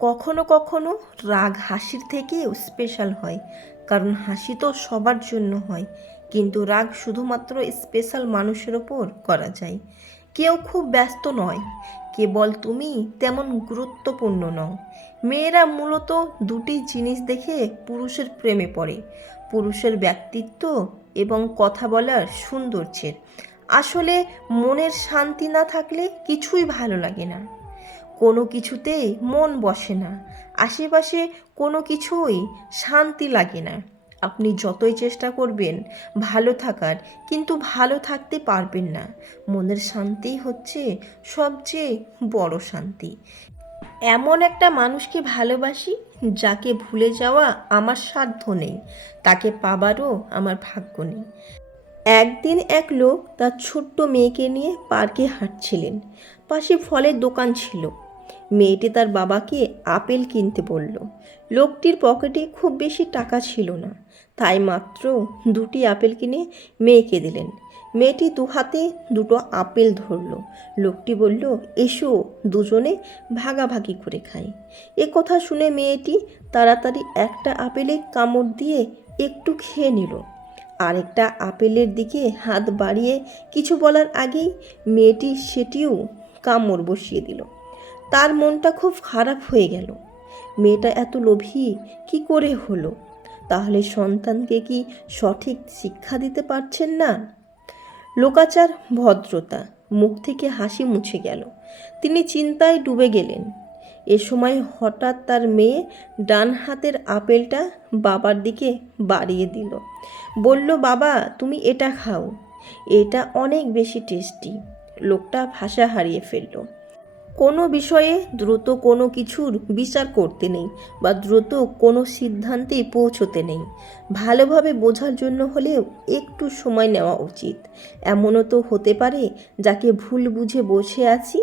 কখনো কখনো রাগ হাসির থেকেও স্পেশাল হয়, কারণ হাসি তো সবার জন্য হয়, কিন্তু রাগ শুধুমাত্র স্পেশাল মানুষের ওপর করা যায়। কেউ খুব ব্যস্ত নয়, কেবল তুমি তেমন গুরুত্বপূর্ণ নও। মেয়েরা মূলত দুটি জিনিস দেখে পুরুষের প্রেমে পড়ে: পুরুষের ব্যক্তিত্ব এবং কথা বলার সৌন্দর্যের। আসলে মনের শান্তি না থাকলে কিছুই ভালো লাগে না, কোনো কিছুতেই মন বসে না, আশেপাশে কোনো কিছুই শান্তি লাগে না। আপনি যতই চেষ্টা করবেন ভালো থাকার, কিন্তু ভালো থাকতে পারবেন না। মনের শান্তিই হচ্ছে সবচেয়ে বড় শান্তি। এমন একটা মানুষকে ভালোবাসি যাকে ভুলে যাওয়া আমার সাধ্য নেই, তাকে পাবারও আমার ভাগ্য নেই। একদিন এক লোক তার ছোট্ট মেয়েকে নিয়ে পার্কে হাঁটছিলেন। পাশে ফলের দোকান ছিল। মেয়েটি তার বাবাকে আপেল কিনতে বলল। লোকটির পকেটে খুব বেশি টাকা ছিল না, তাই মাত্র দুটি আপেল কিনে মেয়েকে দিলেন। মেয়েটি দু হাতে দুটো আপেল ধরল। লোকটি বলল, এসো দুজনে ভাগাভাগি করে খাই। এ কথা শুনে মেয়েটি তাড়াতাড়ি একটা আপেলে কামড় দিয়ে একটু খেয়ে নিল। আরেকটা আপেলের দিকে হাত বাড়িয়ে কিছু বলার আগেই মেয়েটি সেটিও কামড় বসিয়ে দিল। তার মনটা খুব খারাপ হয়ে গেল। মেয়েটা এত লোভী কি করে হলো? তাহলে সন্তানকে কি সঠিক শিক্ষা দিতে পারছেন না? লোকাচার, ভদ্রতা। মুখ থেকে হাসি মুছে গেল। তিনি চিন্তায় ডুবে গেলেন। এ সময় হঠাৎ তার মেয়ে ডান হাতের আপেলটা বাবার দিকে বাড়িয়ে দিল। বলল, বাবা তুমি এটা খাও, এটা অনেক বেশি টেস্টি। লোকটা ভাষা হারিয়ে ফেলল। কোনো বিষয়ে দ্রুত কোনো কিছুর বিচার করতে নেই, বা দ্রুত কোনো সিদ্ধান্তে পৌঁছতে নেই। ভালোভাবে বোঝার জন্য হলেও একটু সময় নেওয়া উচিত। এমনও তো হতে পারে যাকে ভুল বুঝে বসে আছি,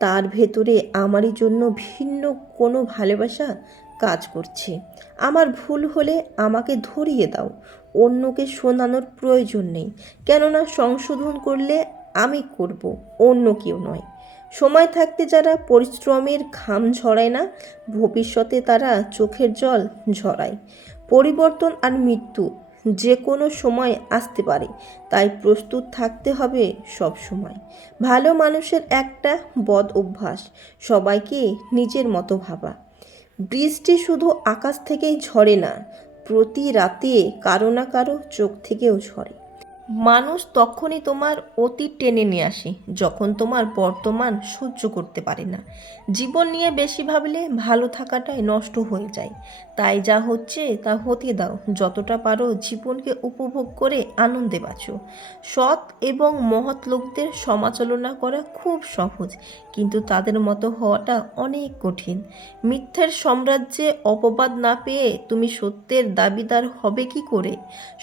তার ভেতরে আমারই জন্য ভিন্ন কোনো ভালোবাসা কাজ করছে। আমার ভুল হলে আমাকে ধরিয়ে দাও, অন্যকে শোনানোর প্রয়োজন নেই। কেননা সংশোধন করলে আমি করব, অন্য কেউ নয়। সময় থাকতে যারা পরিশ্রমের ঘাম ঝরায় না, ভবিষ্যতে তারা চোখের জল ঝরায়। পরিবর্তন আর মৃত্যু যে কোনো সময় আসতে পারে, তাই প্রস্তুত থাকতে হবে সব সময়। ভালো মানুষের একটা বদ অভ্যাস, সবাইকে নিজের মতো ভাবা। বৃষ্টি শুধু আকাশ থেকেই ঝরে না, প্রতি রাতে কারো না কারো চোখ থেকেও ঝরে। মানুষ তখনই তোমার অতীত টেনে নিয়ে আসে যখন তোমার বর্তমান সহ্য করতে পারে না। জীবন নিয়ে বেশি ভাবলে ভালো থাকাটাই নষ্ট হয়ে যায়। তাই যা হচ্ছে তা হতে দাও, যতটা পারো জীবনকে উপভোগ করে আনন্দে বাঁচো। সৎ এবং মহৎ লোকদের সমালোচনা করা খুব সহজ, কিন্তু তাদের মতো হওয়াটা অনেক কঠিন। মিথ্যের সাম্রাজ্যে অপবাদ না পেয়ে তুমি সত্যের দাবিদার হবে কি করে?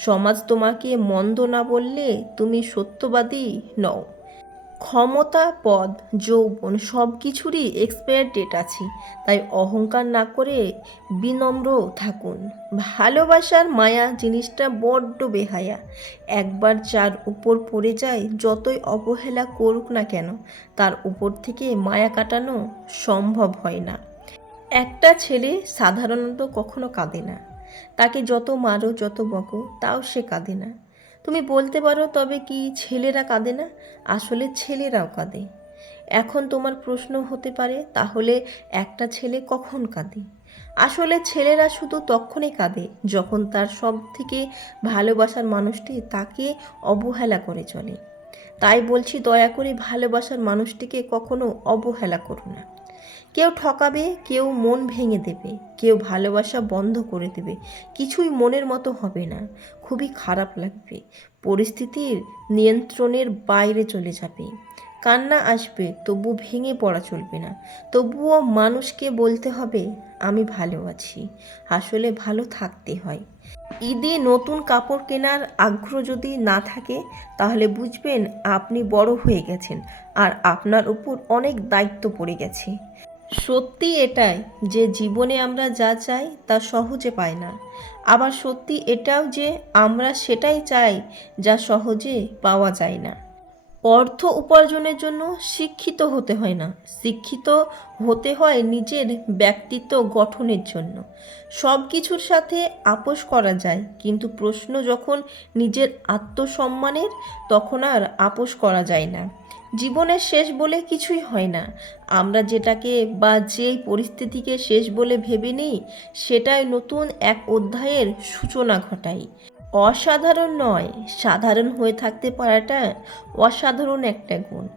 সমাজ তোমাকে মন্দ না বললে তুমি সত্যবাদী নও। ক্ষমতা, পদ, যৌবন সব কিছুরই এক্সপায়ার ডেট আছে, তাই অহংকার না করে বিনম্র থাকুন। ভালোবাসার মায়া জিনিসটা বড্ড বেহায়া। একবার যার উপর পড়ে যায়, যতই অবহেলা করুক না কেন, তার উপর থেকে মায়া কাটানো সম্ভব হয় না। একটা ছেলে সাধারণত কখনো কাঁদে না। তাকে যত মারো, যত বকো, তাও সে কাঁদে না। তুমি বলতে পারো, তবে কি ছেলেরা কাঁদে না? আসলে ছেলেরাও কাঁদে। এখন তোমার প্রশ্ন হতে পারে, তাহলে একটা ছেলে কখন কাঁদে? আসলে ছেলেরা শুধু তখনই কাঁদে যখন তার সব থেকে ভালোবাসার মানুষটি তাকে অবহেলা করে চলে। তাই বলছি, দয়া করে ভালোবাসার মানুষটিকে কখনো অবহেলা করো না। কেউ ঠকাবে, কেউ মন ভেঙে দেবে, কেউ ভালোবাসা বন্ধ করে দেবে। কিছুই মনের মতো হবে না, খুবই খারাপ লাগবে, পরিস্থিতির নিয়ন্ত্রণের বাইরে চলে যাবে। কান্না আসবে, তবু ভেঙে পড়া চলবে না। তবুও মানুষকে বলতে হবে, আমি ভালো আছি। আসলে ভালো থাকতে হয়। ঈদে নতুন কাপড় কেনার আগ্রহ যদি না থাকে, তাহলে বুঝবেন আপনি বড় হয়ে গেছেন আর আপনার উপর অনেক দায়িত্ব পড়ে গেছে। সত্যি এটাই যে জীবনে আমরা যা চাই তা সহজে পাই না। আবার সত্যি এটাও যে আমরা সেটাই চাই যা সহজে পাওয়া যায় না। অর্থ উপার্জনের জন্য শিক্ষিত হতে হয় না, শিক্ষিত হতে হয় নিজের ব্যক্তিত্ব গঠনের জন্য। সব কিছুর সাথে আপোষ করা যায়, কিন্তু প্রশ্ন যখন নিজের আত্মসম্মানের, তখন আর আপোষ করা যায় না। জীবনের শেষ বলে কিছুই হয় না। আমরা যেটাকে বা যেই পরিস্থিতিকে শেষ বলে ভেবে নিই, সেটাই নতুন এক অধ্যায়ের সূচনা ঘটায়। অসাধারণ নয়, সাধারণ হয়ে থাকতে পারাটা অসাধারণ একটা গুণ।